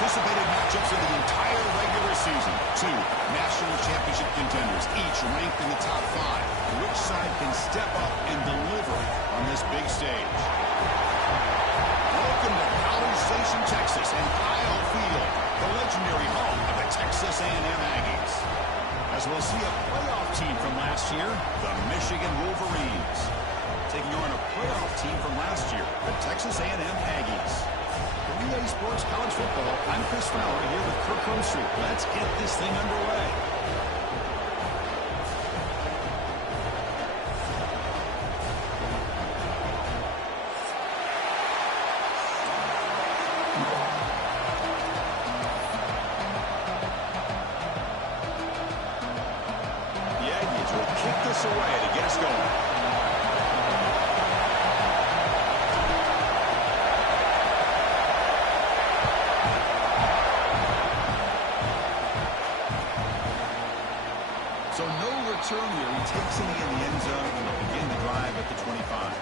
anticipated matchups of the entire regular season. Two national championship contenders, each ranked in the top 5. Which side can step up and deliver on this big stage? Welcome to College Station, Texas, and Kyle Field, the legendary home of the Texas A&M Aggies. As we'll see a playoff team from last year, the Michigan Wolverines, taking on a playoff team from last year, the Texas A&M Aggies. For EA Sports College Football, I'm Chris Fowler here with Kirk Herbstreit. Let's get this thing underway. The Aggies will kick this away to get us going. So no return here. He takes it in the end zone and will begin the drive at the 25.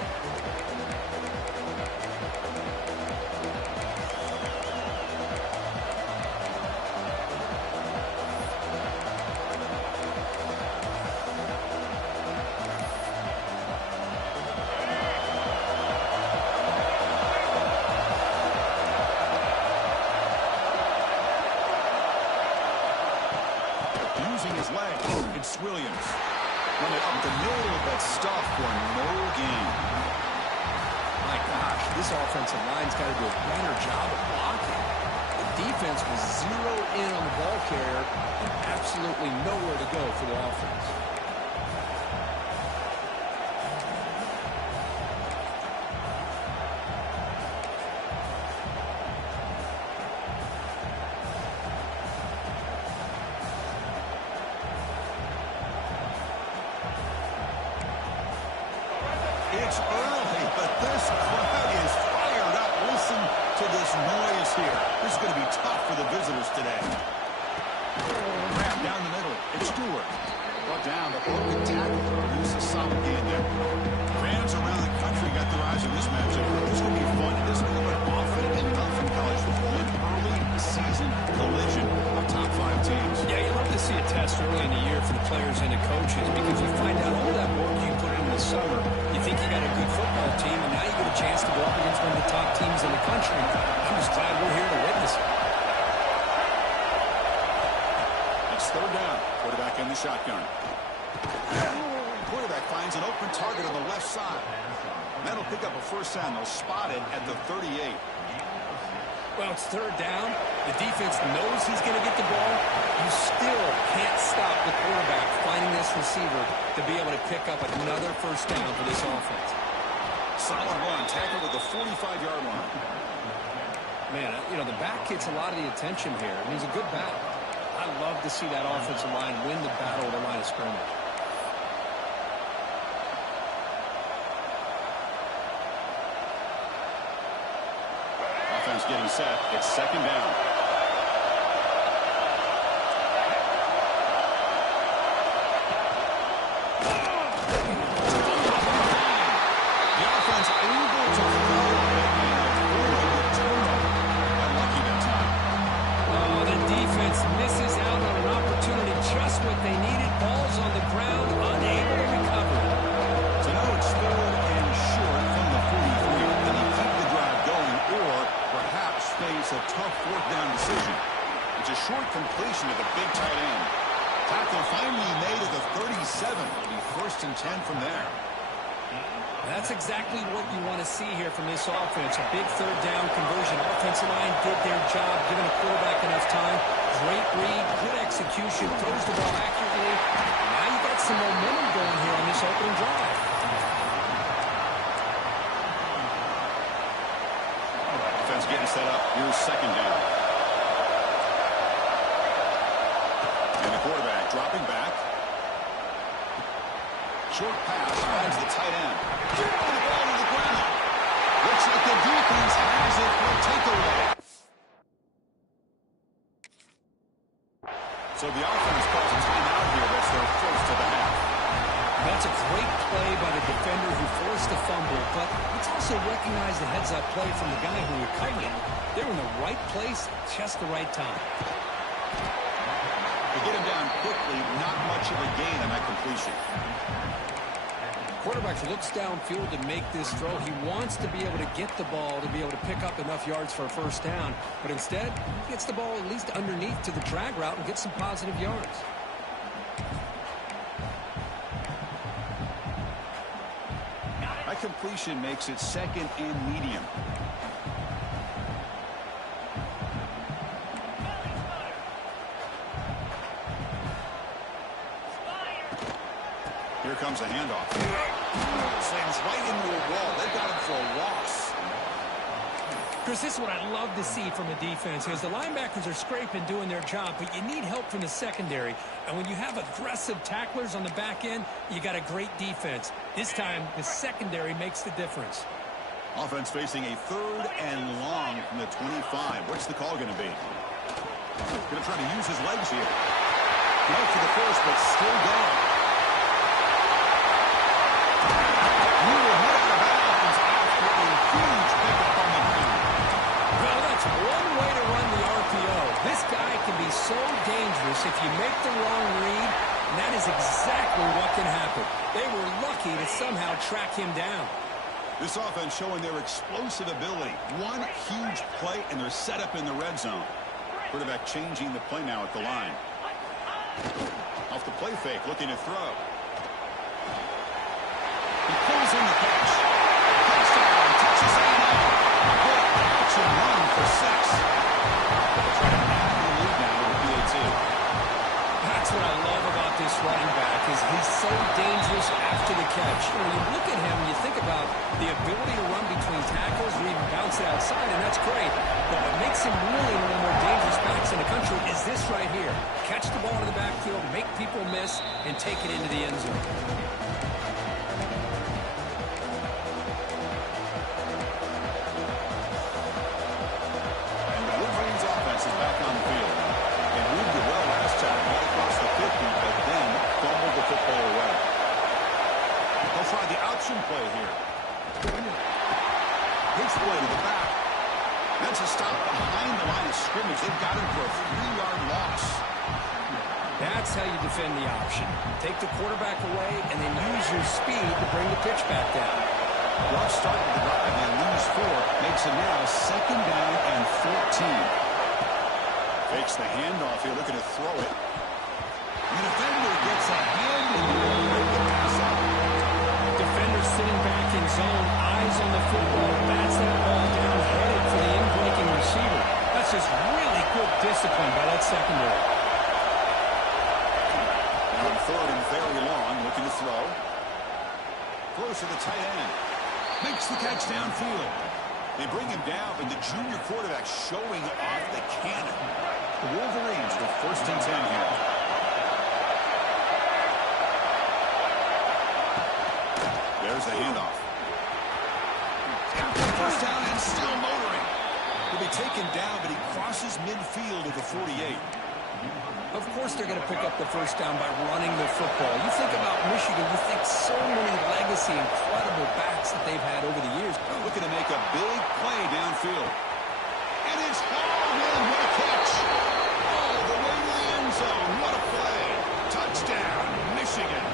Using his leg, it's Williams. Run it up the middle, but stuffed for no gain. My gosh, this offensive line's got to do a better job of blocking. The defense was zeroed in on the ball carrier and absolutely nowhere to go for the offense. It's early, but this crowd is fired up. Listen to this noise here. This is going to be tough for the visitors today. Grab down the middle. It's Stewart. Brought down, but broken tackle. Produce a solid gain there. Fans around the country got their eyes on this matchup. This is going to be fun. It doesn't happen often enough in college football. An early season collision of top 5 teams. Yeah, you love to see a test early in the year for the players and the coaches because you find out all that work you put in the summer. You think you got a good football team, and now you get a chance to go up against one of the top teams in the country. I'm just glad we're here to witness it. It's third down. Quarterback in the shotgun. Quarterback finds an open target on the left side. That'll pick up a first down. They'll spot it at the 38. Well, it's third down. The defense knows he's going to get the ball. You still can't stop the quarterback finding this receiver to be able to pick up another first down for this offense. Solid run, tackled at the 45-yard line. Man, you know, the back gets a lot of the attention here. I mean, he's a good back. I love to see that offensive line win the battle at the line of scrimmage. Offense getting set. It's second down. The offense able to throw a turnover. Unlucky that time. Oh, the defense misses out on an opportunity, just what they needed. Ball's on the ground, unable to recover. So now it's third and short from the 43. Can he keep the drive going or perhaps face a tough fourth down decision? It's a short completion to the big tight end. Tackle finally made at the 37. It'll be first and 10 from there. That's exactly what you want to see here from this offense. A big third down conversion. Offensive line did their job, giving the quarterback enough time. Great read, good execution, throws the ball accurately. Now you got some momentum going here on this opening drive. Offense getting set up. Here's second down. And the quarterback dropping back. Short pass finds the tight end. Kick the ball to the ground. Looks like the defense has it for a takeaway. So the offense calls a timeout here. That's their first of the half. Well, That's a great play by the defender who forced the fumble, but let's also recognize the heads-up play from the guy who recovered it. They were in the right place at just the right time. To get him down quickly, not much of a gain on that completion. Quarterback looks downfield to make this throw. He wants to be able to get the ball to be able to pick up enough yards for a first down, but instead, he gets the ball at least underneath to the drag route and gets some positive yards. That completion makes it second and medium. Here comes a handoff. Slams right into a wall. They got him for a loss. Chris, this is what I'd love to see from a defense. As the linebackers are scraping, doing their job, but you need help from the secondary. And when you have aggressive tacklers on the back end, you got a great defense. This time, the secondary makes the difference. Offense facing a 3rd and long from the 25. What's the call going to be? Going to try to use his legs here. Right for the first, but still down. He will head out of bounds after a huge pickup on the ground. Well, that's one way to run the RPO. This guy can be so dangerous if you make the wrong read, and that is exactly what can happen. They were lucky to somehow track him down. This offense showing their explosive ability. One huge play, and they're set up in the red zone. Quarterback changing the play now at the line. Off the play fake, looking to throw. He pulls in the catch. Touchdown, Texas A&M. Good action run for 6. They'll try to add the lead now with the PAT. That's what I love about this running back is he's so dangerous after the catch. When you look at him, you think about the ability to run between tackles or even bounce it outside, and that's great. But what makes him really one of the more dangerous backs in the country is this right here. Catch the ball in the backfield, make people miss, and take it into the end zone. Play here. His play to the back. That's a stop behind the line of scrimmage. They've got him for a 3-yard loss. That's how you defend the option. Take the quarterback away and then use your speed to bring the pitch back down. Rough start to the drive. They lose 4. Makes it now 2nd down and 14. Fakes the handoff here, looking to throw it. The defender gets a hand in the pass out. Sitting back in zone, eyes on the football, bats that ball down, headed for the in-breaking receiver. That's just really good discipline by that secondary. Now 3rd and very long, looking to throw. Throws to the tight end. Makes the catch downfield. They bring him down, and the junior quarterback showing off the cannon. The Wolverines with 1st and 10 here. There's the handoff. After 1st down and still motoring. He'll be taken down, but he crosses midfield at the 48. Of course they're going to pick up the 1st down by running the football. You think about Michigan, you think so many legacy, incredible backs that they've had over the years. Looking to make a big play downfield. And it's hauled in. What a catch. All the way to the end zone. What a play. Touchdown, Michigan.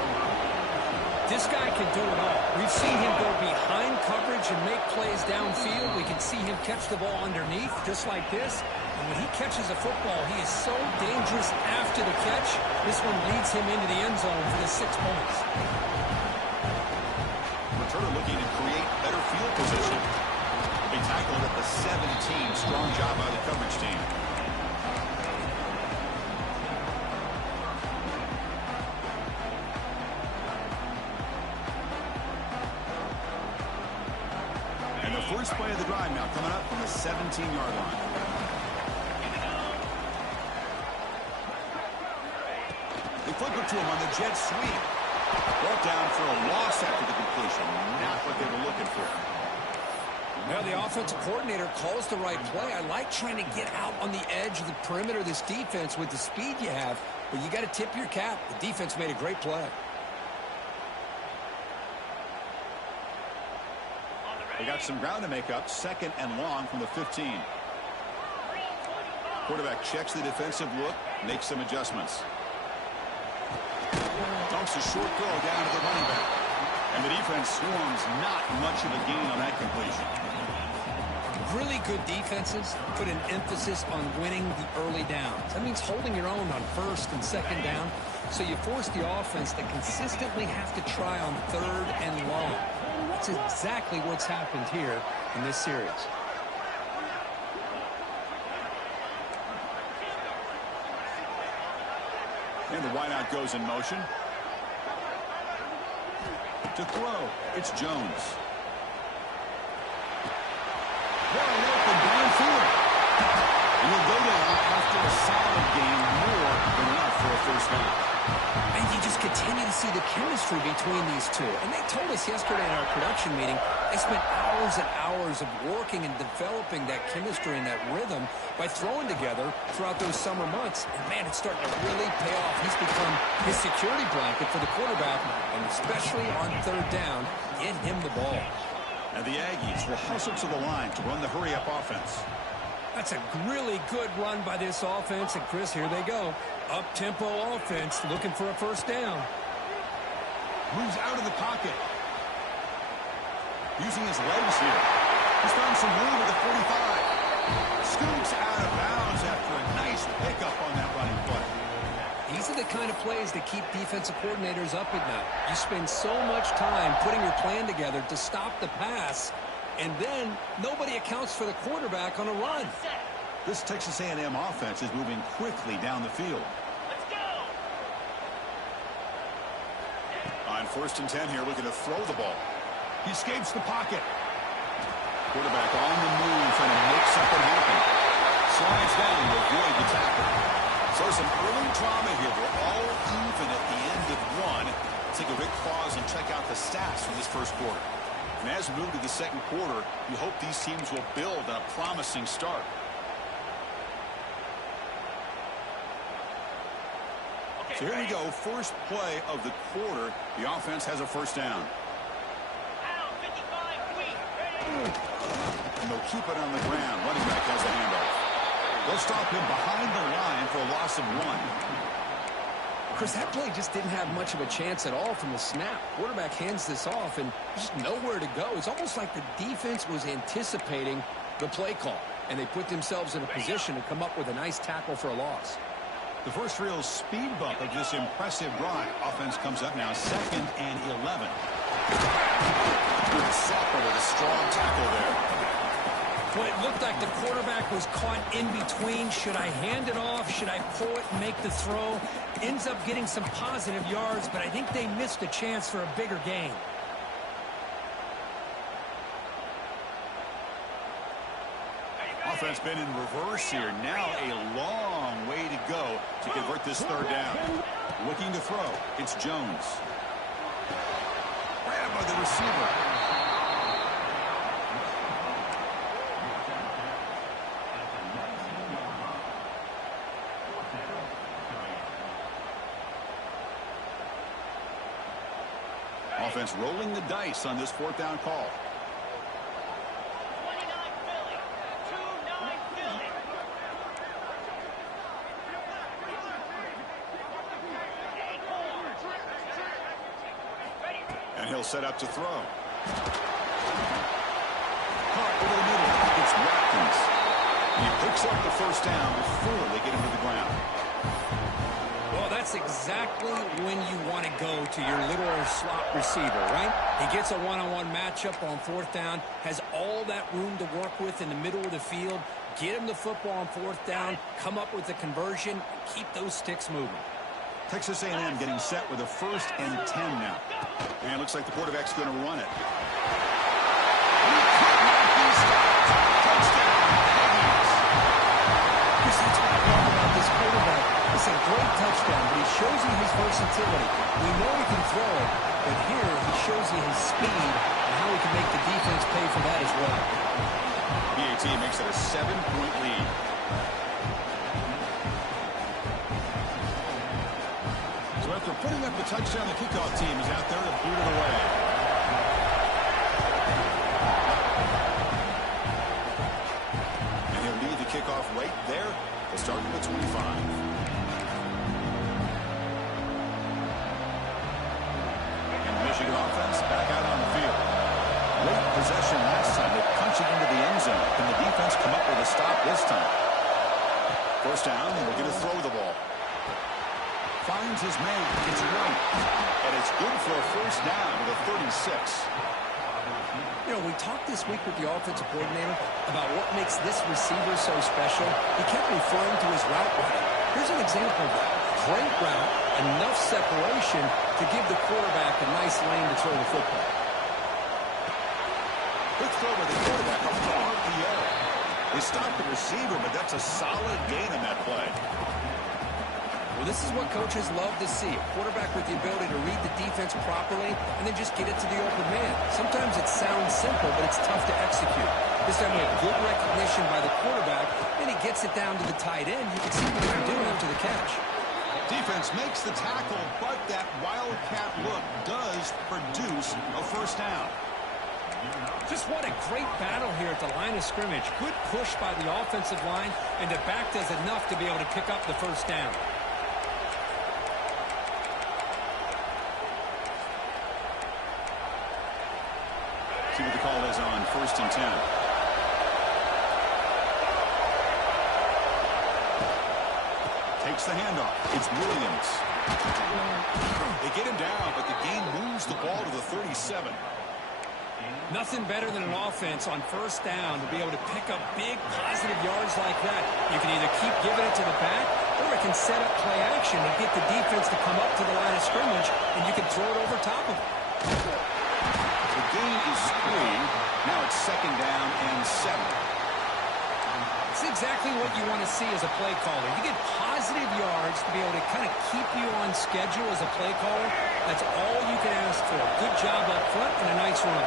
This guy can do it all. We've seen him go behind coverage and make plays downfield. We can see him catch the ball underneath, just like this. And when he catches a football, he is so dangerous after the catch. This one leads him into the end zone for the 6 points. Returner looking to create better field position. They tackled at the 17. Strong job by the coverage team. First play of the drive now coming up from the 17-yard line. They flip it to him on the jet sweep. Brought down for a loss after the completion. Not what they were looking for. Well, the offensive coordinator calls the right play. I like trying to get out on the edge of the perimeter of this defense with the speed you have, but you got to tip your cap. The defense made a great play. They got some ground to make up. 2nd and long from the 15. Quarterback checks the defensive look, makes some adjustments. Dumps a short throw down to the running back. And the defense swarms, not much of a gain on that completion. Really good defenses put an emphasis on winning the early downs. That means holding your own on 1st and 2nd down. So you force the offense to consistently have to try on 3rd and long. That's exactly what's happened here in this series. And the wideout goes in motion. To throw, it's Jones. Wide open downfield. And he'll go down after a solid game, more than enough for a first down. And you just continue to see the chemistry between these two. And they told us yesterday in our production meeting, they spent hours and hours of working and developing that chemistry and that rhythm by throwing together throughout those summer months. And, man, it's starting to really pay off. He's become his security blanket for the quarterback, and especially on 3rd down, get him the ball. And the Aggies will hustle to the line to run the hurry-up offense. That's a really good run by this offense. And, Chris, here they go. Up-tempo offense looking for a first down. Moves out of the pocket. Using his legs here. He's found some room at the 45. Scoots out of bounds after a nice pickup on that running play. These are the kind of plays that keep defensive coordinators up at night. You spend so much time putting your plan together to stop the pass, and then nobody accounts for the quarterback on a run. This Texas A&M offense is moving quickly down the field. Let's go. On 1st and 10 here, looking to throw the ball. He escapes the pocket. Quarterback on the move, trying to make something happen. Slides down to avoid the tackle. So some early drama here. We're all even at the end of one. Take a quick pause and check out the stats from this first quarter. And as we move to the 2nd quarter, you hope these teams will build on a promising start. So here we go, first play of the quarter. The offense has a first down. And they'll keep it on the ground. Running back has a handoff. They'll stop him behind the line for a loss of 1. Chris, that play just didn't have much of a chance at all from the snap. Quarterback hands this off, and there's just nowhere to go. It's almost like the defense was anticipating the play call, and they put themselves in a position to come up with a nice tackle for a loss. The first real speed bump of this impressive drive. Offense comes up now 2nd and 11. Good Supper with a strong tackle there. Well, it looked like the quarterback was caught in between. Should I hand it off? Should I pull it and make the throw? Ends up getting some positive yards, but I think they missed a chance for a bigger gain. Offense been in reverse here. Now a long way to go to convert this 3rd down. Looking to throw. It's Jones. Grabbed by the receiver. Offense rolling the dice on this 4th down call. And he'll set up to throw. Caught over the middle. It's Watkins. He picks up the first down before they get him to the ground. Well, that's exactly when you want to go to your little slot receiver, right? He gets a one-on-one matchup on 4th down, has all that room to work with in the middle of the field, get him the football on 4th down, come up with a conversion, and keep those sticks moving. Texas A&M getting set with a 1st and 10 now. And it looks like the quarterback's going to run it. Touchdown. That's what I love about this quarterback. It's a great touchdown, but he shows you his versatility. We know he can throw it, but here he shows you his speed and how he can make the defense pay for that as well. BAT makes it a 7-point lead. So after putting up the touchdown, the kickoff team is out there to boot it away. We'll start at the 25. And Michigan offense back out on the field. Late possession last time. They punch it into the end zone. Can the defense come up with a stop this time? First down, and we're going to throw the ball. Finds his man. It's right. And it's good for a first down with a 36. You know, we talked this week with the offensive coordinator about what makes this receiver so special. He kept referring to his route running. Here's an example of that. Great route, enough separation to give the quarterback a nice lane to throw the football. Quick throw by the quarterback up to RPO. They stopped the receiver, but that's a solid gain in that play. Well, this is what coaches love to see. A quarterback with the ability to read the defense properly and then just get it to the open man. Sometimes it sounds simple, but it's tough to execute. This time we have good recognition by the quarterback, and he gets it down to the tight end. You can see what he can do after the catch. Defense makes the tackle, but that wildcat look does produce a first down. Just what a great battle here at the line of scrimmage. Good push by the offensive line, and the back does enough to be able to pick up the first down. See what the call is on 1st and 10. Takes the handoff. It's Williams. They get him down, but the game moves the ball to the 37. Nothing better than an offense on first down to be able to pick up big positive yards like that. You can either keep giving it to the back, or it can set up play action and get the defense to come up to the line of scrimmage, and you can throw it over top of it. The gain is 3. Now it's 2nd down and 7. It's exactly what you want to see as a play caller. You get positive yards to be able to kind of keep you on schedule as a play caller. That's all you can ask for. Good job up front and a nice run.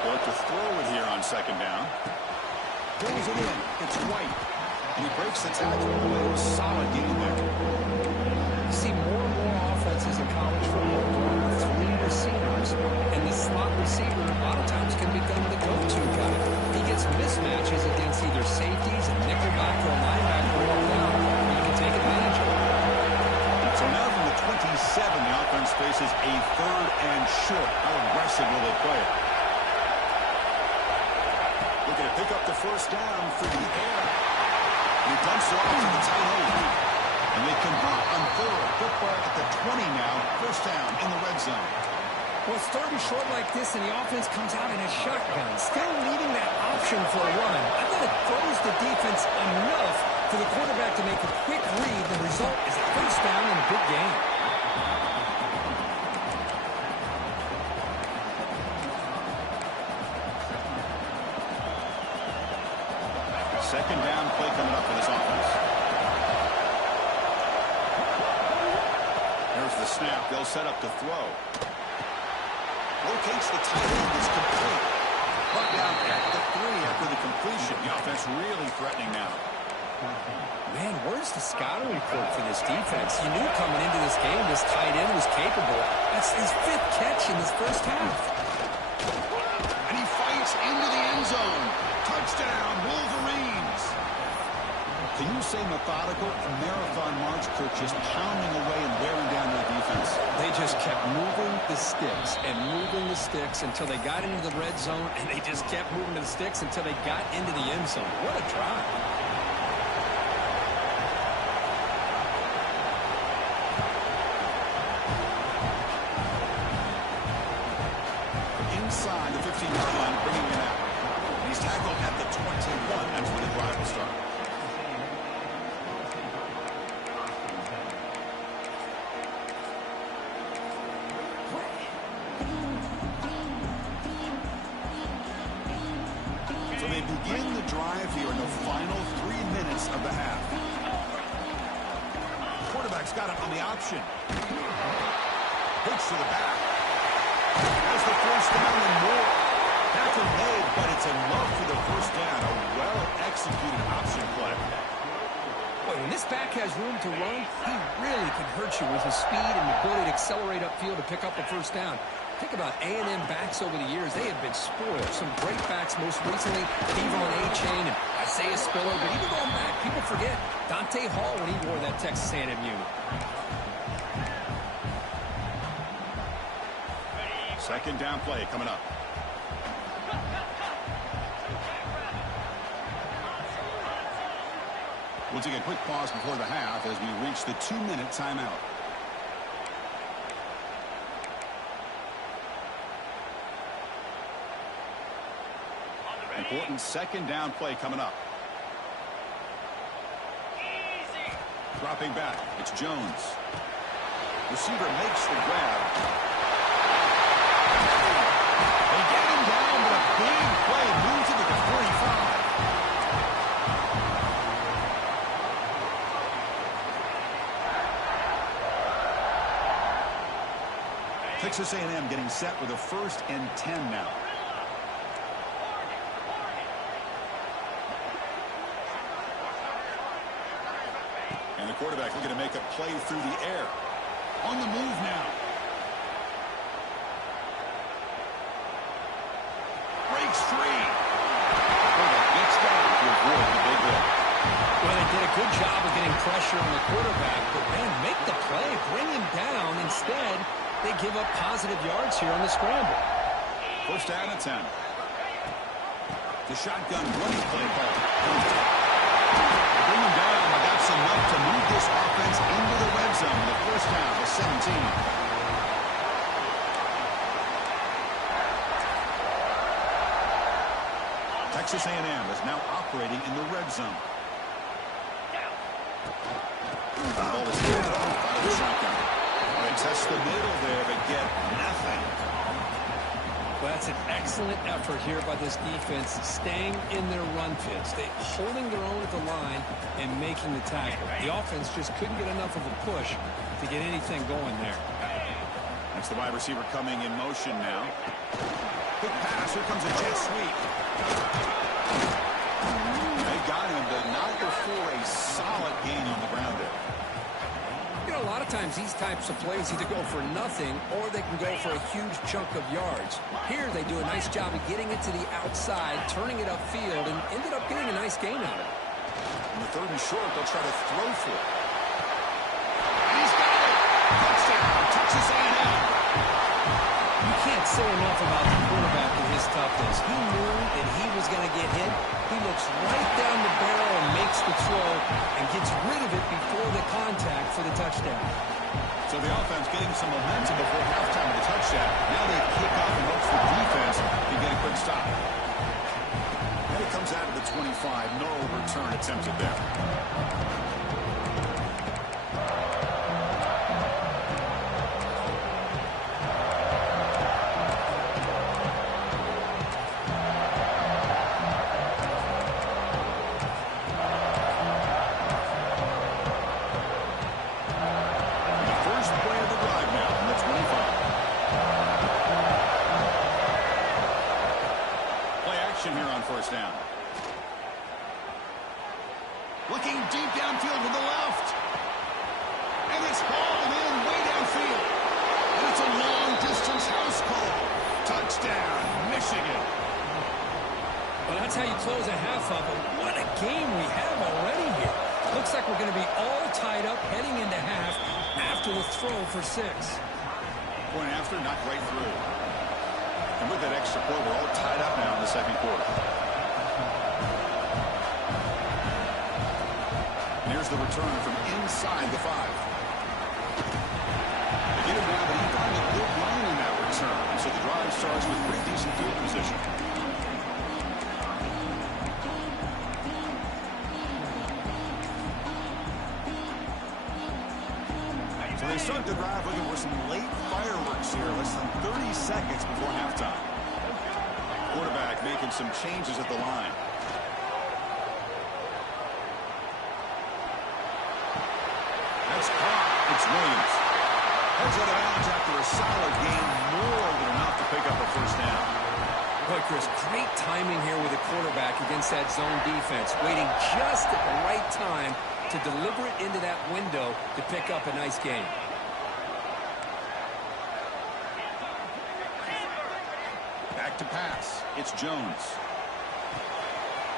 They'll have to throw it here on 2nd down. Pulls it in. It's White. And he breaks the tackle. It was a solid game there. You see more and more offenses in college football going with 3 receivers, and the slot receiver a lot of times can become the go-to guy. He gets mismatches against either safeties and nickelback or linebacker all down. You can take advantage of it. So now from the 27, the offense faces a 3rd and short. How aggressive will they play it? Looking to pick up the first down through the air. He dumps it off to the tight end. And they convert on 3rd. Football at the 20 now. First down in the red zone. Well, it's 3rd and short like this, and the offense comes out in a shotgun, still leaving that option for a run. I think it throws the defense enough for the quarterback to make a quick read. The result is a first down and a big gain. Second down play coming up for this offense. There's the snap. They'll set up to throw. Locates the tight end. Is complete. Brought down at the 3 after the completion. The offense really threatening now. Man, where's the scouting report for this defense? You knew coming into this game this tight end was capable. That's his 5th catch in this first half. And he fights into the end zone. Touchdown, Wolverines. Can you say methodical? A marathon march, Kirk, just pounding away and wearing down their defense. They just kept moving the sticks and moving the sticks until they got into the red zone, and they just kept moving the sticks until they got into the end zone. What a drive. Inside the 15-yard line, bringing it out. He's tackled at the 21. That's where the drive will start. So they begin the drive here in the final 3 minutes of the half. Quarterback's got it on the option. Hooks to the back. Has the first down and more. Tackle made, but it's enough for the first down. A well-executed option play. Boy, when this back has room to run, he really can hurt you with his speed and ability to accelerate upfield to pick up the first down. Think about A&M backs over the years. They have been spoiled. Some great backs, most recently, Devon A-Chain and Isaiah Spiller. But even going back, people forget Dante Hall when he wore that Texas A&M unit. Second down play coming up. We'll take a quick pause before the half as we reach the 2-minute timeout. Important second down play coming up. Dropping back, it's Jones. Receiver makes the grab. They get him down, but a big play moves him to the 45. Texas A&M getting set with a 1st and 10 now. And the quarterback looking to make a play through the air. On the move now. Breaks free. Gets down to avoid the big hit. Well, they did a good job of getting pressure on the quarterback, but man, make the play, bring him down. Instead, they give up positive yards here on the scramble. 1st down and 10. The shotgun running play call. Bring him down, but that's enough to move this offense into the red zone. The 1st down to 17. Texas A&M is now operating in the red zone. The ball is hit out of the shotgun. They test the middle there, but get nothing. Well, that's an excellent effort here by this defense, staying in their run fits. They holding their own at the line and making the tackle. The offense just couldn't get enough of a push to get anything going there. That's the wide receiver coming in motion now. Quick pass. Here comes a jet sweep. They got him, but not before a solid gain on the ground there. You know, a lot of times these types of plays either go for nothing or they can go for a huge chunk of yards. Here they do a nice job of getting it to the outside, turning it upfield, and ended up getting a nice gain out of it. On the 3rd and short, they'll try to throw for it. And he's got it! Touchdown, Texas A&M. You can't say enough about the quarterback and his toughness. He knew that he was going to get hit. He looks right down the barrel and makes the throw and gets rid of it before the contact for the touchdown. So the offense getting some momentum before halftime of the touchdown. Now they kick off and hopes the defense can get a quick stop. And it comes out of the 25. No return attempted there. Here on 1st down. Looking deep downfield to the left. And it's hauled in way downfield. And it's a long-distance house call. Touchdown, Michigan. Well, that's how you close a half of it. What a game we have already here. Looks like we're going to be all tied up heading into half after the throw for 6. Point after, not right through. And with that extra point, we're all tied up now in the 2nd quarter. And here's the return from inside the 5. They get him down, but he found a good line in that return. So the drive starts with pretty decent field position. So they start the drive looking for some late fireworks here, less than 30 seconds before halftime. Quarterback making some changes at the line. That's caught. It's Williams. Heads out of bounds after a solid gain, more than enough to pick up a 1st down. Boy, Chris, great timing here with the quarterback against that zone defense, waiting just at the right time to deliver it into that window to pick up a nice gain. back to pass. It's Jones.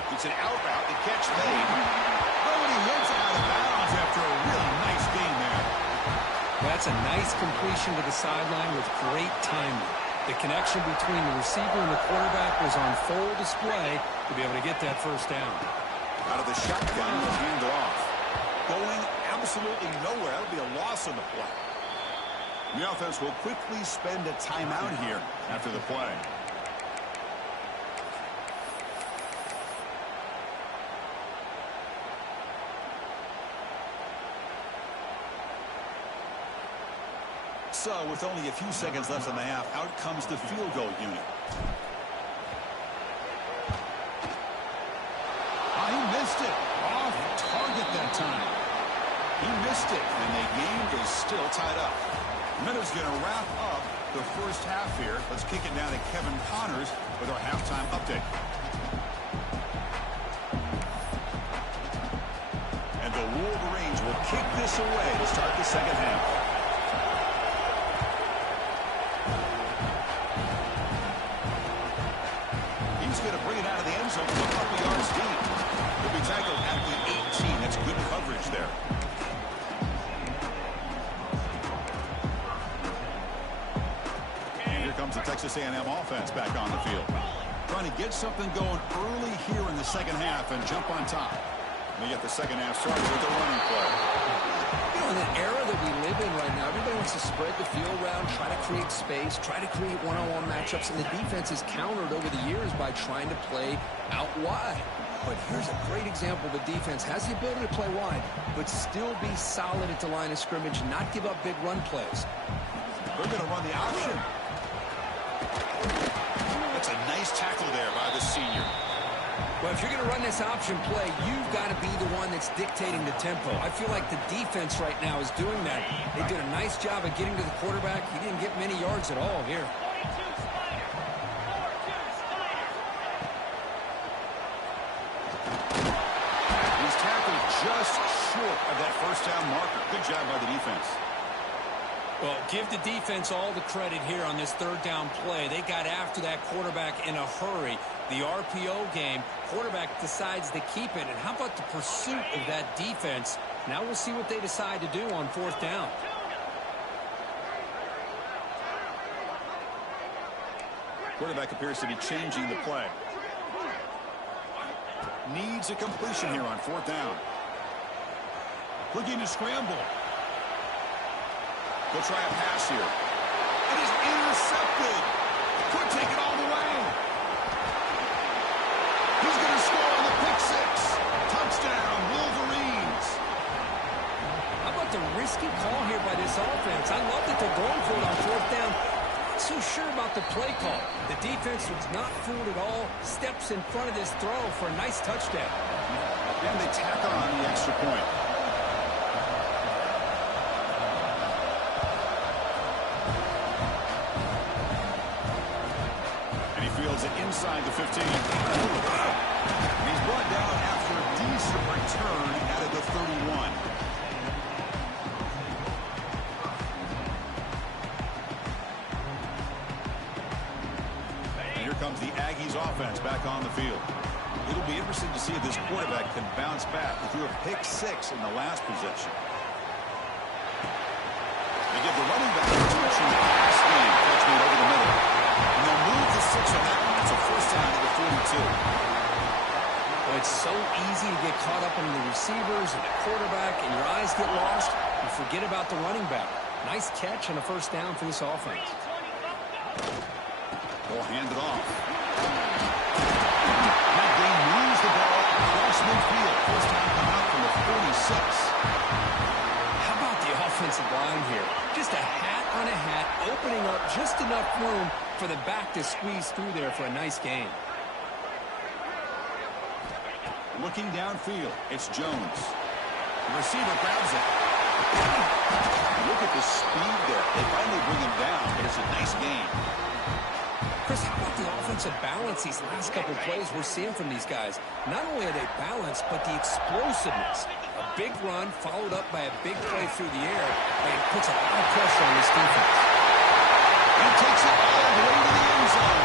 It's an out route. The catch made. Nobody hits out of bounds after a really nice game there. That's a nice completion to the sideline with great timing. The connection between the receiver and the quarterback was on full display to be able to get that first down. Out of the shotgun, we'll hand it off. Going absolutely nowhere. That'll be a loss on the play. The offense will quickly spend a timeout here after the play. So, with only a few seconds left in the half, out comes the field goal unit. Oh, he missed it. Off target that time. He missed it, and the game is still tied up. Minutes going to wrap up the first half here. Let's kick it down to Kevin Connors with our halftime update. And the Wolverines will kick this away to start the second half. Going to bring it out of the end zone from a couple yards deep. He'll be tackled at the 18. That's good coverage there. And here comes the Texas A&M offense back on the field. Trying to get something going early here in the second half and jump on top. We get the second half started with the running play. You know, in the era that we live in right now, everybody wants to spread the field around, try to create space, try to create one-on-one matchups, and the defense has countered over the years by trying to play out wide. But here's a great example. The defense has the ability to play wide, but still be solid at the line of scrimmage and not give up big run plays. They're going to run the option. That's a nice tackle there by the senior. Well, if you're going to run this option play, you've got to be the one that's dictating the tempo. I feel like the defense right now is doing that. They did a nice job of getting to the quarterback. He didn't get many yards at all here. He's tackled just short of that first down marker. Good job by the defense. Well, give the defense all the credit here on this third down play. They got after that quarterback in a hurry. The RPO game, quarterback decides to keep it. And how about the pursuit of that defense? Now we'll see what they decide to do on fourth down. Quarterback appears to be changing the play. Needs a completion here on fourth down. Looking to scramble. They'll try a pass here. It is intercepted. Could take it all the way. He's going to score on the pick six. Touchdown, Wolverines. How about the risky call here by this offense? I love that they're going for it on fourth down. Not so sure about the play call. The defense was not fooled at all. Steps in front of this throw for a nice touchdown. And they tack on the extra point. Fields it inside the 15. And he's brought down after a decent return out of the 31. And here comes the Aggies offense back on the field. It'll be interesting to see if this quarterback can bounce back. He threw a pick six in the last possession. They give the running back a touching pass game. Catch me over the middle. And they'll move the six on that one. It's a first down to the 42. Well, it's so easy to get caught up in the receivers and the quarterback, and your eyes get lost. You forget about the running back. Nice catch and a first down for this offense. They'll hand it off. Now they moves the ball across midfield. First down come out from the 46. How about the offensive line here? Just a hat on a hat, opening up just enough room for the back to squeeze through there for a nice gain. Looking downfield, it's Jones. The receiver grabs it. Look at the speed there. They finally bring him down, but it's a nice gain. Chris, how about the offensive balance these last couple plays we're seeing from these guys? Not only are they balanced, but the explosiveness. A big run followed up by a big play through the air, and it puts a lot of pressure on this defense. He takes it all the way to the end zone.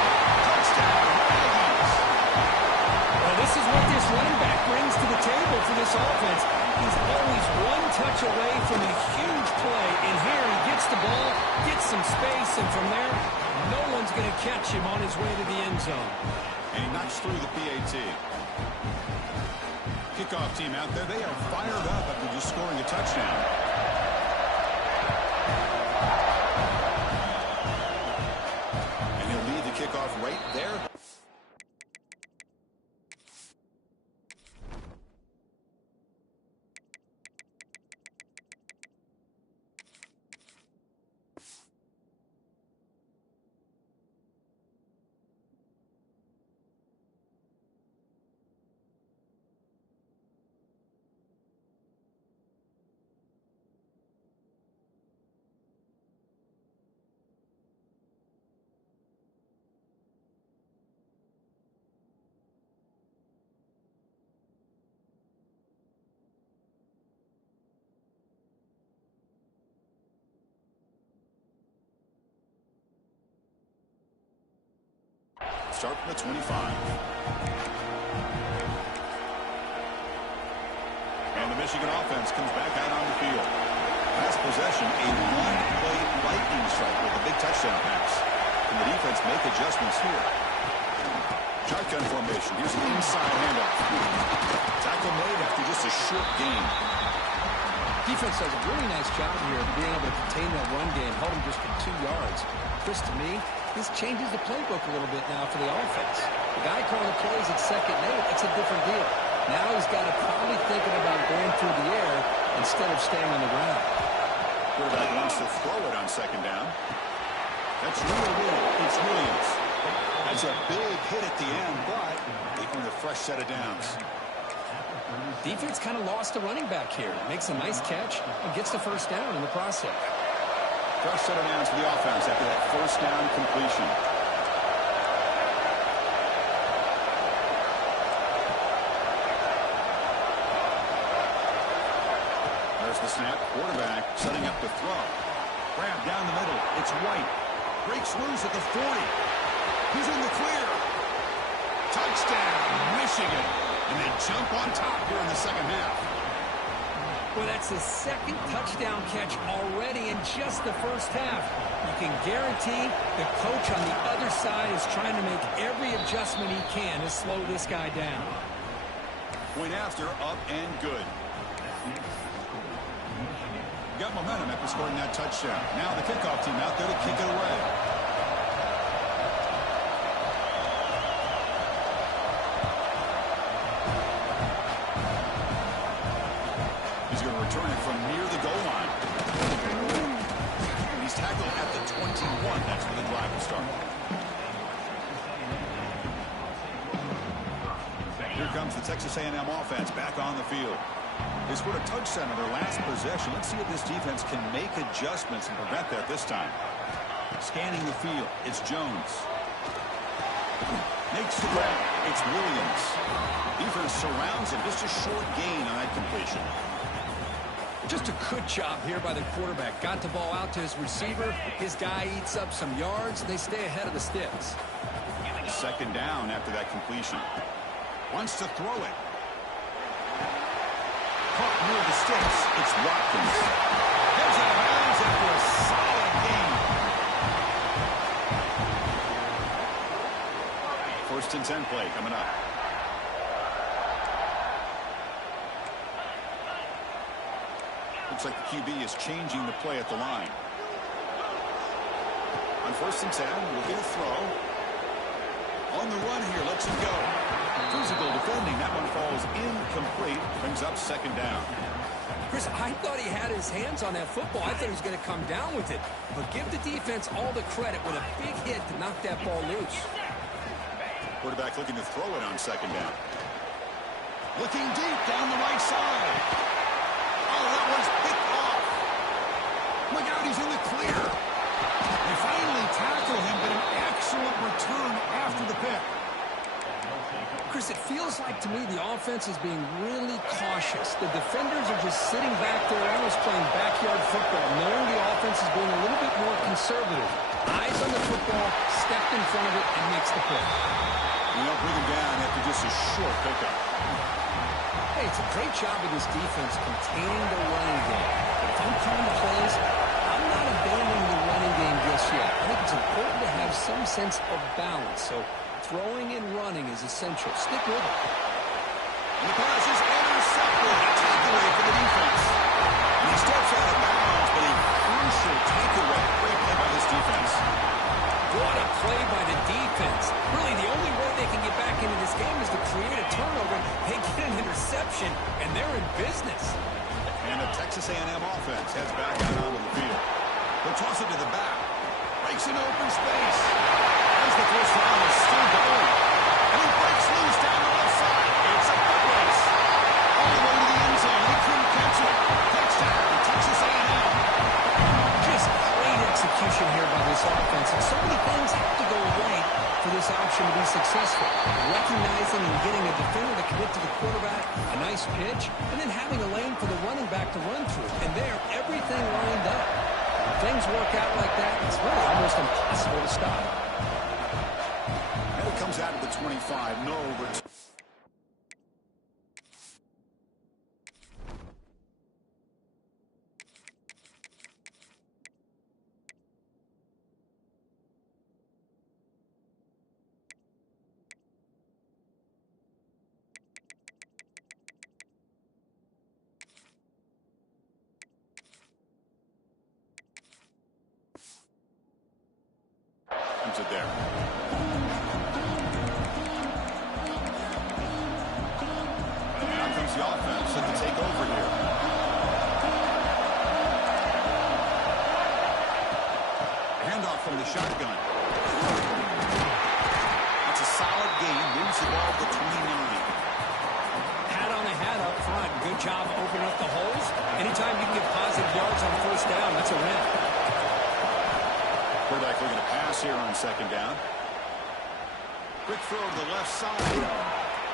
brings to the table for this offense. He's always one touch away from a huge play. And here he gets the ball, gets some space, and from there, no one's going to catch him on his way to the end zone. And he knocks through the PAT. Kickoff team out there, they are fired up after just scoring a touchdown. And he'll lead the kickoff right there. Start from the 25. And the Michigan offense comes back out on the field. Last possession, a one-play lightning strike with a big touchdown pass. Can the defense make adjustments here? Shotgun formation. Here's an inside handoff. Tackle made after just a short gain. Defense does a really nice job here of being able to contain that run game, hold him just for 2 yards. Chris, to me, this changes the playbook a little bit now for the offense. The guy calling the plays at second and 8, it's a different deal. Now he's got to probably thinking about going through the air instead of staying on the ground. Quarterback wants to throw it on second down. That's It's Williams. That's a big hit at the end, but they earn a fresh set of downs. Defense kind of lost the running back here. Makes a nice catch and gets the first down in the process. Fresh set of downs for the offense after that first down completion. There's the snap. Quarterback setting up to throw. Grab down the middle. It's White. Breaks loose at the 40. He's in the clear. Touchdown, Michigan. And they jump on top here in the second half. Well, that's the second touchdown catch already in just the first half. You can guarantee the coach on the other side is trying to make every adjustment he can to slow this guy down. Point after, up and good. Got momentum after scoring that touchdown. Now the kickoff team out there to kick it away. He's going to return it from near the goal line. He's tackled at the 21. That's where the drive will start. Here comes the Texas A&M offense back on the field. They scored a touchdown on their last possession. Let's see if this defense can make adjustments and prevent that this time. Scanning the field, it's Jones. Makes the grab. It's Williams. Defense surrounds him. Just a short gain on that completion. Just a good job here by the quarterback. Got the ball out to his receiver. His guy eats up some yards. They stay ahead of the sticks. Second down after that completion. Wants to throw it. Caught near the sticks. It's Watkins. Goes out of bounds after a solid gain. First and 10 play coming up. Looks like the QB is changing the play at the line. On first and 10, we'll get a throw. On the run here, lets him go. Physical defending. That one falls incomplete. Brings up second down. Chris, I thought he had his hands on that football. I thought he was going to come down with it. But give the defense all the credit with a big hit to knock that ball loose. Quarterback looking to throw it on second down. Looking deep down the right side. Oh, that one's picked off. Look out, he's in the clear. They finally tackle him, but an excellent return after the pick. Chris, it feels like to me the offense is being really cautious. The defenders are just sitting back there almost playing backyard football, knowing the offense is being a little bit more conservative. Eyes on the football, stepped in front of it, and makes the play. You don't bring him down after just a short pickup. Hey, it's a great job of this defense containing the running game. But if I'm calling the plays, I'm not abandoning the running game just yet. I think it's important to have some sense of balance. So throwing and running is essential. Stick with it. And the pass is intercepted. A takeaway for the defense. And he steps out of bounds, but a crucial takeaway. Great play by this defense. What a play by the defense. Really, the only way they can get back into this game is to create a turnover. They get an interception, and they're in business. And the Texas A&M offense heads back out onto the field. They'll toss it to the back. Breaks an open space. As the first round is still going. And he breaks loose down the left side. It's a foot race. All the way to the end zone. He couldn't catch it. Touchdown, Texas A&M. Just great execution here by this offense. And so many things have to go right for this option to be successful. Recognizing and getting a defender to commit to the quarterback, a nice pitch, and then having a lane for the running back to run through. And there, everything lined up. When things work out like that, it's really almost impossible to stop. And it comes out of the 25. No return. Comes it there. And out comes the offense set to take over here. Handoff from the shotgun. That's a solid gain. Moves the ball to 29. Hat on the hat up front. Good job opening up the holes. Anytime you can get positive yards on first down, that's a win. Quarterback looking to pass here on second down. Quick throw to the left side.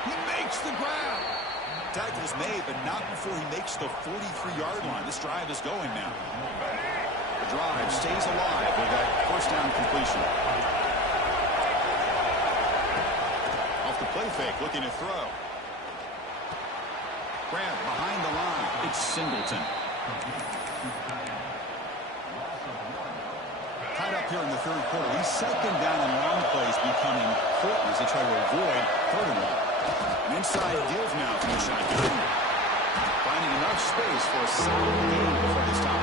He makes the grab. Tackle's made, but not before he makes the 43-yard line. This drive is going now. The drive stays alive with that first down completion. Off the play fake, looking to throw. Grab behind the line. It's Singleton. Tied up here in the third quarter. These second down and long plays become important as they try to avoid third and long. An inside give now from the shotgun. Finding enough space for a solid gain before they stop.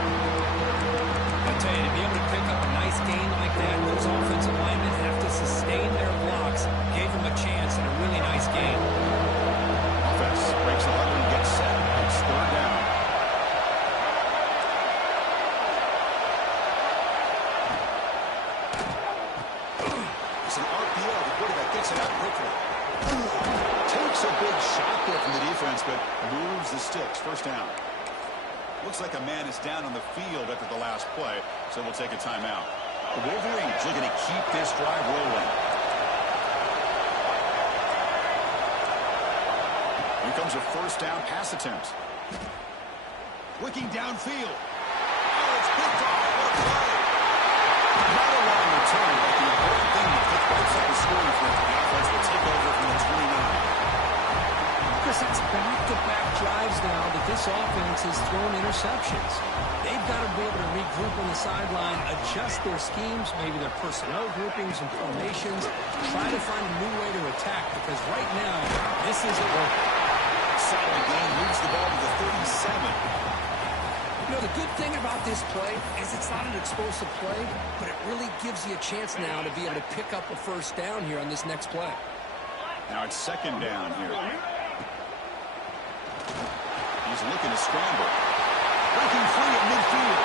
I'll tell you, to be able to pick up a nice gain like that, those offensive linemen have to sustain their blocks. Gave them a chance and a really nice gain. Offense breaks a huddle and gets set. It's third down. It's an RPO. The quarterback gets it out quickly. Takes a big shot there from the defense, but moves the sticks. First down. Looks like a man is down on the field after the last play, so we'll take a timeout. The Wolverines looking to keep this drive rolling. Here comes a first down pass attempt. Looking downfield. Oh, it's picked off. What a play. Not a long return, but the important thing that puts both up the scoring for the offense will take over from the 29. Chris, that's back-to-back drives now that this offense has thrown interceptions. They've got to be able to regroup on the sideline, adjust their schemes, maybe their personnel groupings and formations, try to find a new way to attack, because right now, this isn't working. Solid game, moves the ball to the 37. You know, the good thing about this play is it's not an explosive play, but it really gives you a chance now to be able to pick up a first down here on this next play. Now it's second down here. He's looking to scramble. Breaking free at midfield.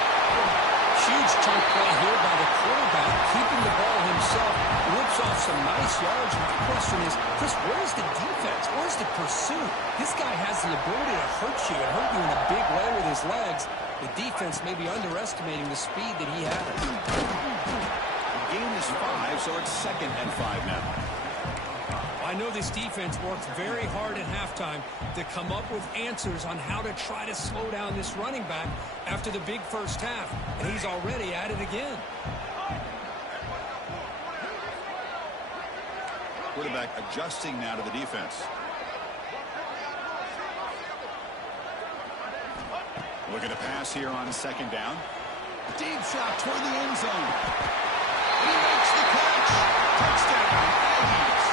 Huge chunk play here by the quarterback, keeping the ball himself, rips off some nice yards. My question is, Chris, where's the defense? Where's the pursuit? This guy has the ability to hurt you and hurt you in a big way with his legs. The defense may be underestimating the speed that he has. The game is 5, so it's second and 5 now. I know this defense worked very hard at halftime to come up with answers on how to try to slow down this running back after the big first half, and he's already at it again. Quarterback adjusting now to the defense. Looking to pass here on second down. Deep shot toward the end zone. He makes the catch. Touchdown, Aggies.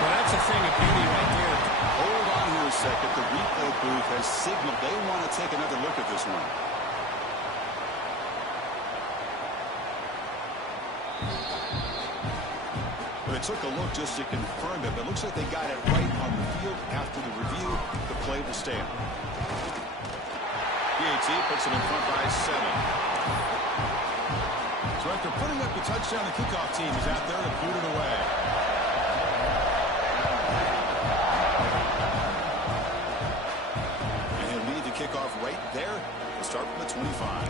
Well, that's a thing of beauty right there. Hold on here a second. The replay booth has signaled they want to take another look at this one. Well, they took a look just to confirm it, but it looks like they got it right on the field. After the review, the play will stand. PAT puts it in front by 7. So after putting up the touchdown, the kickoff team is out there to boot it away. And he'll lead the kickoff right there. We'll start from the 25.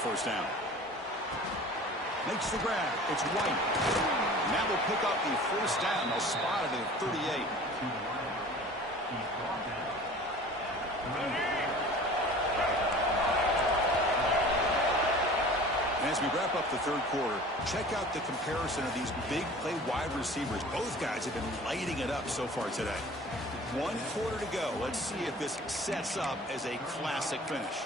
First down. Makes the grab. It's White. And that will pick up the first down. They'll spot it at 38. And as we wrap up the third quarter, check out the comparison of these big play wide receivers. Both guys have been lighting it up so far today. 1 quarter to go. Let's see if this sets up as a classic finish.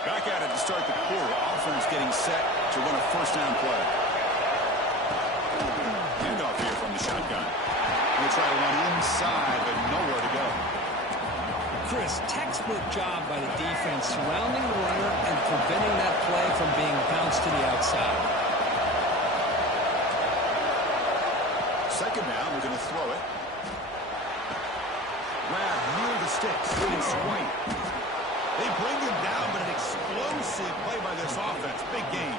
Back at it to start the quarter. Offense getting set to run a first down play. Handoff here from the shotgun. They try to run inside, but nowhere to go. Chris, textbook job by the defense surrounding the runner and preventing that play from being bounced to the outside. Second down, we're going to throw it. Grab near the sticks. It's White. They bring him down, but an explosive play by this offense. Big game.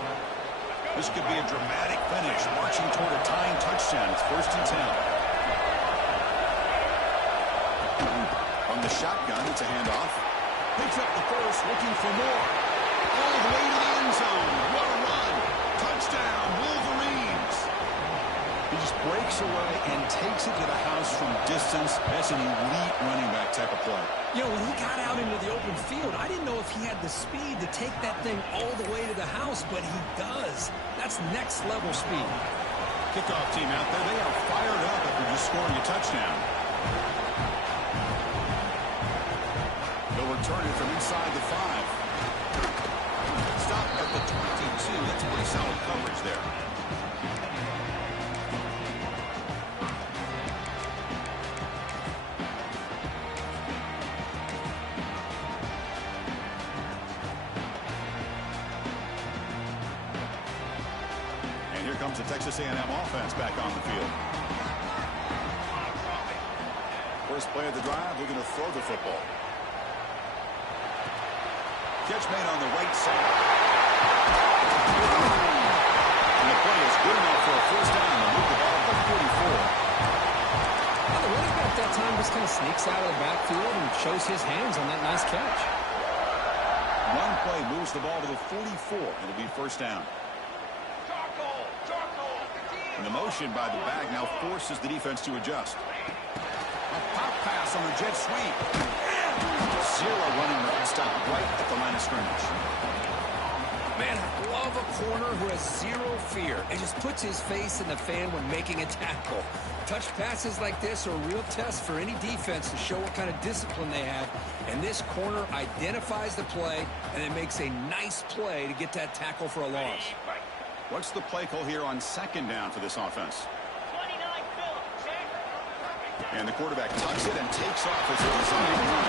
This could be a dramatic finish, marching toward a tying touchdown. It's 1st and 10. From the shotgun, it's a handoff. Picks up the first, looking for more. All the way to the end zone. What a run. Touchdown, Wolverines. He just breaks away and takes it to the house from distance. That's an elite running back type of play. You know, when he got out into the open field, I didn't know if he had the speed to take that thing all the way to the house, but he does. That's next level speed. Kickoff team out there, they are fired up after just scoring a touchdown. They'll return it from inside the 5. Stop at the 22. That's pretty solid coverage there. Comes the Texas A&M offense back on the field. First play of the drive, we're going to throw the football. Catch made on the right side. And the play is good enough for a first down to move the ball to the 44. Well, the running back that time just kind of sneaks out of the backfield and shows his hands on that nice catch. One play moves the ball to the 44. It'll be first down. And the motion by the back now forces the defense to adjust. A pop pass on the jet sweep. Zero running route stop right at the line of scrimmage. Man, I love a corner who has zero fear and just puts his face in the fan when making a tackle. Touch passes like this are a real test for any defense to show what kind of discipline they have. And this corner identifies the play and it makes a nice play to get that tackle for a loss. What's the play call here on second down for this offense? And the quarterback tucks it and takes off as a designed run.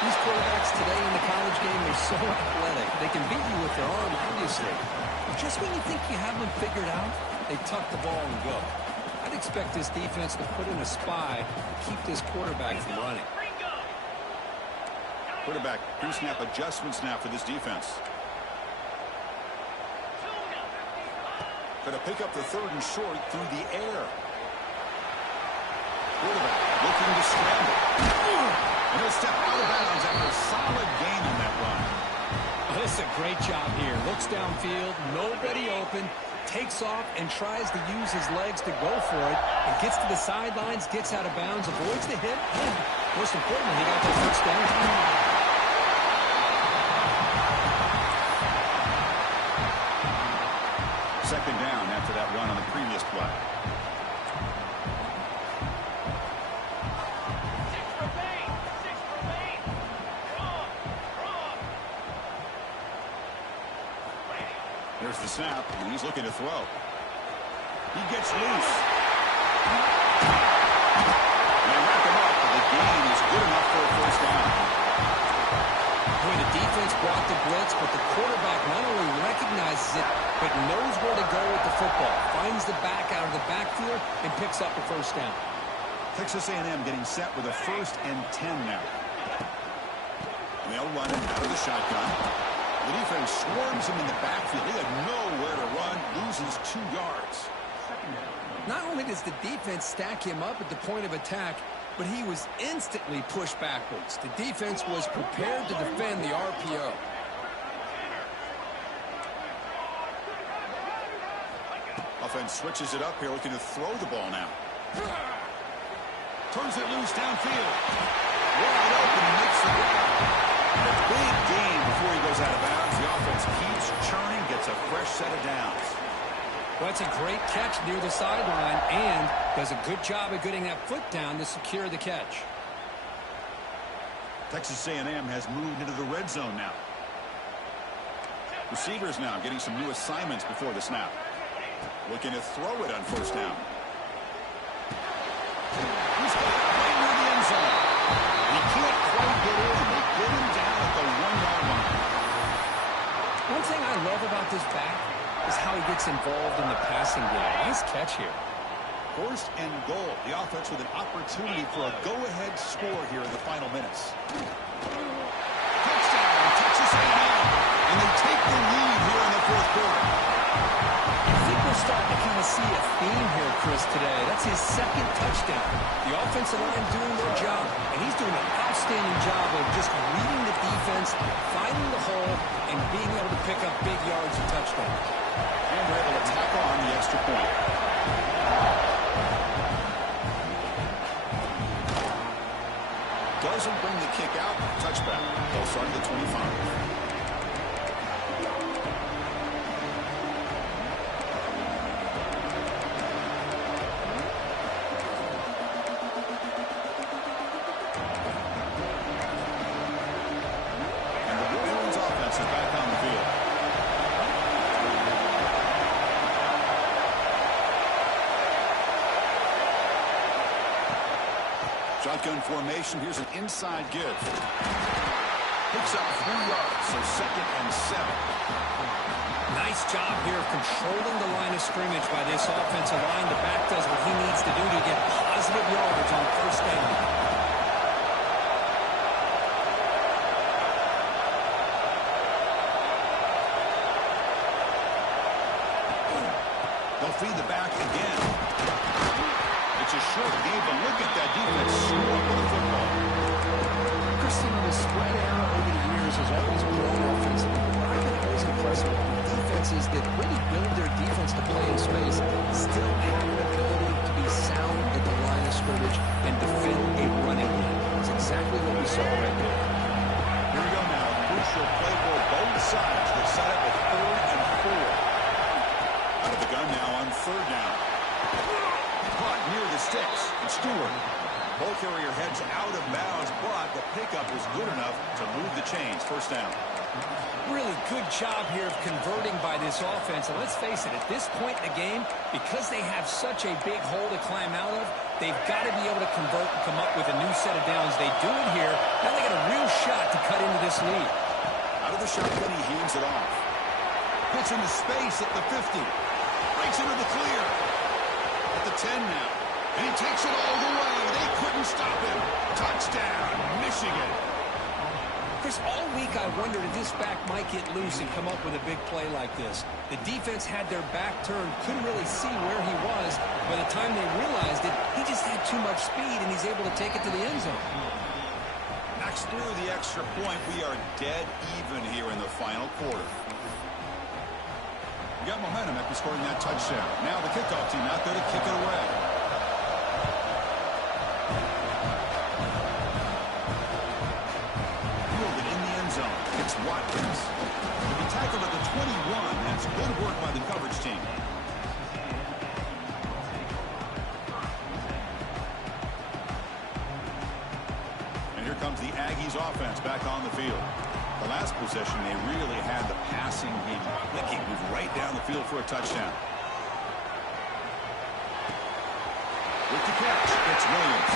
These quarterbacks today in the college game are so athletic. They can beat you with their arm, obviously. But just when you think you have them figured out, they tuck the ball and go. I'd expect this defense to put in a spy to keep this quarterback from running. Quarterback pre-snap adjustments now for this defense. Going to pick up the 3rd and short through the air. Quarterback looking to scramble. And he'll step out of bounds after a solid gain on that run. Oh, this is a great job here. Looks downfield, nobody open, takes off and tries to use his legs to go for it. And gets to the sidelines, gets out of bounds, avoids the hit, and most importantly, he got the first down. Second down after that run on the previous play. There's the snap, and he's looking to throw. He gets loose. And they wrap him up, but the gain is good enough for a first down. Boy, the defense brought the blitz, but the quarterback not only recognizes it, but knows where to go with the football. Finds the back out of the backfield and picks up a first down. Texas A&M getting set with a 1st and 10 now. And they'll run it out of the shotgun. The defense swarms him in the backfield. He had nowhere to run, loses 2 yards. Not only does the defense stack him up at the point of attack, but he was instantly pushed backwards. The defense was prepared to defend the RPO. Offense switches it up here, looking to throw the ball now. Turns it loose downfield. Wide open, makes the grab. And a big gain before he goes out of bounds. The offense keeps churning, gets a fresh set of downs. Well, that's a great catch near the sideline and does a good job of getting that foot down to secure the catch. Texas A&M has moved into the red zone now. Receivers now getting some new assignments before the snap. Looking to throw it on first down. He's got it right near the end zone. He can't quite get in. They get him down at the 1-yard line. One thing I love about this back is how he gets involved in the passing game. Nice catch here. 1st and goal. The offense with an opportunity for a go-ahead score here in the final minutes. Touchdown, Texas A&M. And they take the lead here in the 4th quarter. I think we're starting to kind of see a theme here, Chris, today. That's his 2nd touchdown. The offensive line doing their job, and he's doing an outstanding job of just reading the defense, finding the hole, and being able to pick up big yards and touchdowns. And they're able to tackle on the extra point. Doesn't bring the kick out. Touchback. They'll start at the 25. Shotgun formation. Here's an inside give. Picks up 3 yards, so 2nd and 7. Nice job here of controlling the line of scrimmage by this offensive line. The back does what he needs to do to get positive yards on first down. They'll feed the back again. It's a short game, but look at that defense score with the football. Christian, the spread era over the years has always grown offensively. What I've been always impressed with defenses that really build their defense to play in space still have an ability to be sound at the line of scrimmage and defend a running game. That's exactly what we saw right there. Here we go now. Crucial play for both sides. They set up with 3rd and 4. Out of the gun now on 3rd down. Caught near the sticks. And Stewart. Ball carrier heads out of bounds, but the pickup was good enough to move the chains. First down. Really good job here of converting by this offense. And let's face it, at this point in the game, because they have such a big hole to climb out of, they've got to be able to convert and come up with a new set of downs. They do it here. Now they got a real shot to cut into this lead. Out of the shotgun, he hands it off. Gets into space at the 50. Breaks into the clear. At the 10 now. And he takes it all the way. They couldn't stop him. Touchdown, Michigan. Chris, all week I wondered if this back might get loose and come up with a big play like this. The defense had their back turned, couldn't really see where he was. By the time they realized it, he just had too much speed, and he's able to take it to the end zone. Knocks through the extra point. We are dead even here in the final quarter. We got momentum after scoring that touchdown. Now the kickoff team out there to kick it away. Fielded in the end zone. It's Watkins. He'll be tackled at the 21. That's good work by the coverage team. And here comes the Aggies offense back on the field. The last possession, they really had the passing game clicking. Move right down the field for a touchdown. With the catch, it's Williams.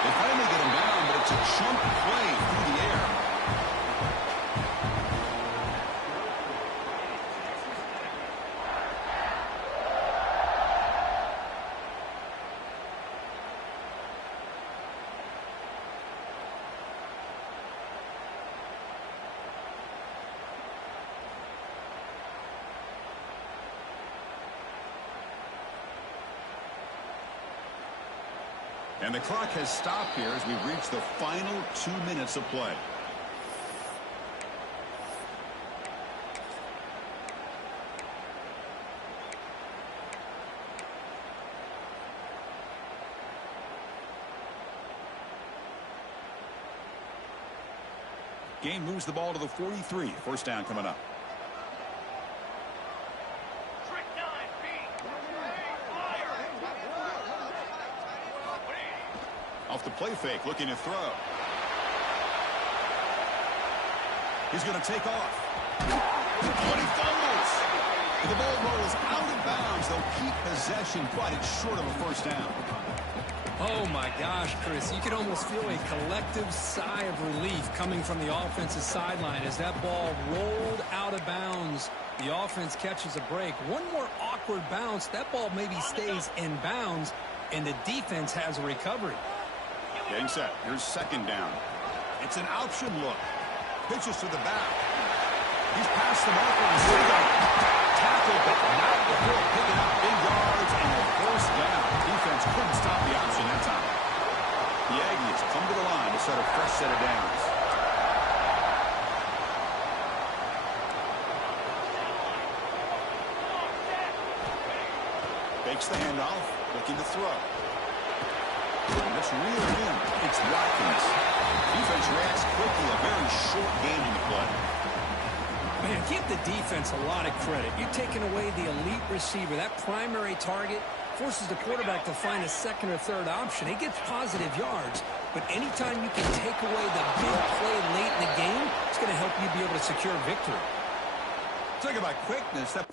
They finally get him down, but it's a chunk play through the air. And the clock has stopped here as we've reached the final 2 minutes of play. Game moves the ball to the 43. First down coming up. Off the play fake, looking to throw. He's going to take off. Oh, he fumbles. The ball rolls out of bounds. They'll keep possession, but it's short of a first down. Oh, my gosh, Chris. You could almost feel a collective sigh of relief coming from the offensive sideline as that ball rolled out of bounds. The offense catches a break. One more awkward bounce. That ball maybe stays in bounds, and the defense has a recovery. Getting set. Here's second down. It's an option look. Pitches to the back. He's past the mark on his tackle, but not before picking up big yards and a first down. Defense couldn't stop the option that time. The Aggies come to the line to set a fresh set of downs. Fakes the handoff, looking to throw. Let's reel it in. It's Watkins. Defense reacts quickly. A very short game in the play. Man, give the defense a lot of credit. You're taking away the elite receiver. That primary target forces the quarterback to find a second or third option. He gets positive yards. But anytime you can take away the big play late in the game, it's going to help you be able to secure victory. Talk about quickness. That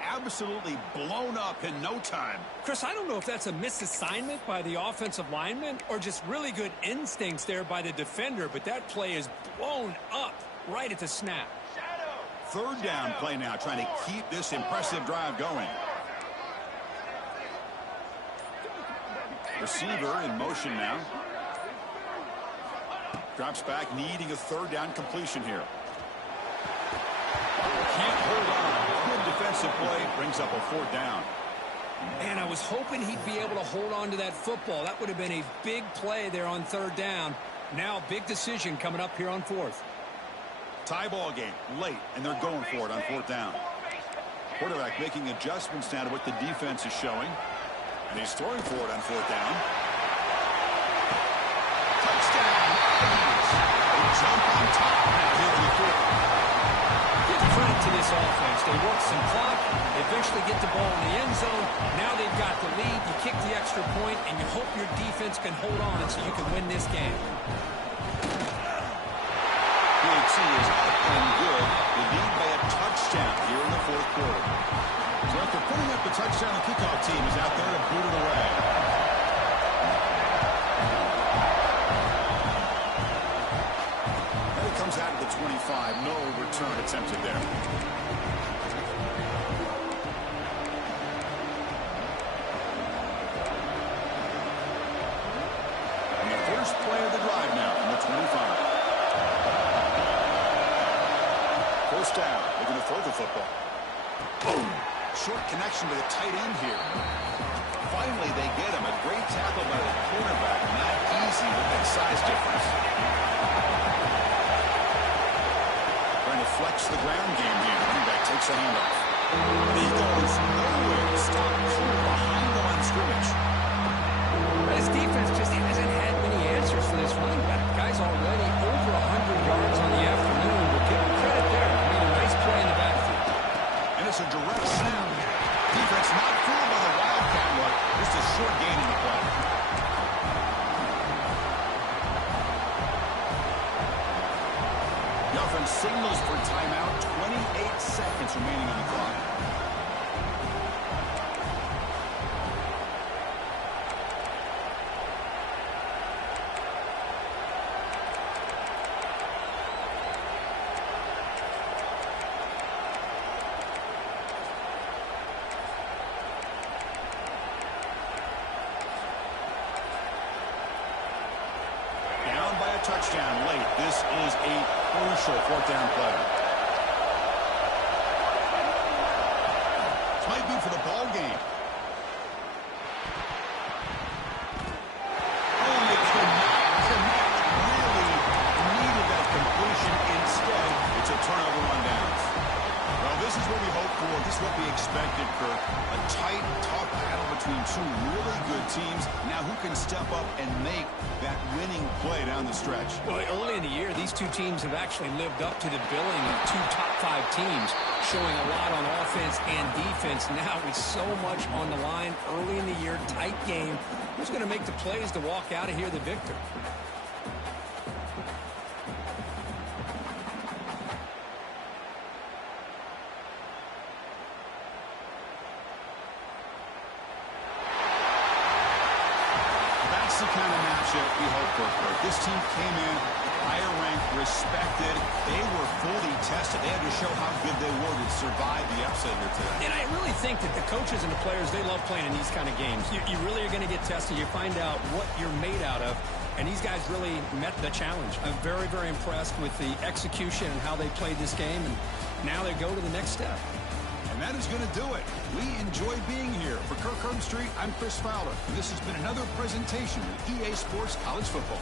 absolutely blown up in no time. Chris, I don't know if that's a misassignment by the offensive lineman or just really good instincts there by the defender, but that play is blown up right at the snap. Third down play now, trying to keep this impressive drive going. Receiver in motion now. Drops back, needing a third down completion here. Can't hold on. Good defensive play, brings up a fourth down. Man, I was hoping he'd be able to hold on to that football. That would have been a big play there on third down. Now, big decision coming up here on fourth. Tie ball game, late, and they're going for it on fourth down. Quarterback making adjustments now to what the defense is showing. And he's throwing for it on fourth down. Touchdown! They jump on top now here in the fourth. to this offense. They work some clock, they eventually get the ball in the end zone. Now they've got the lead. You kick the extra point, and you hope your defense can hold on so you can win this game. PHC is up and good. The lead by a touchdown here in the fourth quarter. So after putting up the touchdown, the kickoff team is out there to boot it away. And it comes out of the 25. No return attempted there. And the first play of the drive now from the 25. First down, looking to throw the football. Boom! Short connection to the tight end here. Finally, they get him. A great tackle by the quarterback. Not easy with that size difference. Trying to flex the ground game here. Running back takes a handoff. He goes nowhere. Stop behind the line of scrimmage. This defense just hasn't had many answers for this running back. Guy's already over 100 yards on the afternoon. We'll give him credit there. Made a nice play in the backfield. And it's a direct snap. Defense not fooled by the wildcat look. Just a short gain in the play. The offense signals for timeout. 28 seconds remaining on the clock. Touchdown late. This is a crucial fourth down play. This might be for the ball game. Oh, they cannot connect. Really needed that completion. Instead, it's a turnover on downs. Well, this is what we hoped for. This is what we expected, Kirk. A tight, tough battle between two really good teams. Now who can step up and make that winning play down the stretch? Well, early in the year, these two teams have actually lived up to the billing of two top-5 teams, showing a lot on offense and defense. Now with so much on the line early in the year, tight game. Who's going to make the plays to walk out of here the victor? The kind of matchup we hope for. This team came in higher ranked, respected. They were fully tested. They had to show how good they were to survive the upset here today. And I really think that the coaches and the players, they love playing in these kind of games. You really are going to get tested. You find out what you're made out of. And these guys really met the challenge. I'm very, very impressed with the execution and how they played this game. And now they go to the next step. And that is going to do it. We enjoy being here. For Kirk Herbstreit, I'm Chris Fowler. And this has been another presentation of EA Sports College Football.